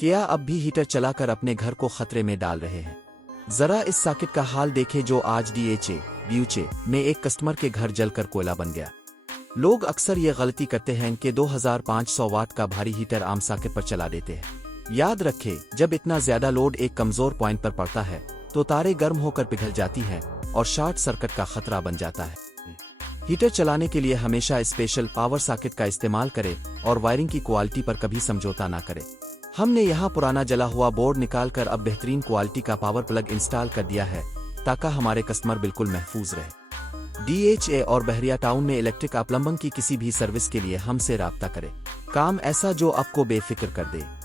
क्या अब भी हीटर चलाकर अपने घर को खतरे में डाल रहे हैं? जरा इस सॉकेट का हाल देखें जो आज DHA में एक कस्टमर के घर जलकर कोयला बन गया। लोग अक्सर ये गलती करते हैं कि 2500 वाट का भारी हीटर आम सॉकेट पर चला देते हैं। याद रखें, जब इतना ज्यादा लोड एक कमजोर पॉइंट पर पड़ता है तो तारें गर्म होकर पिघल जाती हैं और शॉर्ट सर्किट का खतरा बन जाता है। हीटर चलाने के लिए हमेशा स्पेशल पावर सॉकेट का इस्तेमाल करें और वायरिंग की क्वालिटी पर कभी समझौता ना करें। हमने यहाँ पुराना जला हुआ बोर्ड निकालकर अब बेहतरीन क्वालिटी का पावर प्लग इंस्टॉल कर दिया है ताकि हमारे कस्टमर बिल्कुल महफूज रहे। DHA और बहरिया टाउन में इलेक्ट्रिक प्लम्बिंग की किसी भी सर्विस के लिए हमसे राब्ता करें। काम ऐसा जो आपको बेफिक्र कर दे।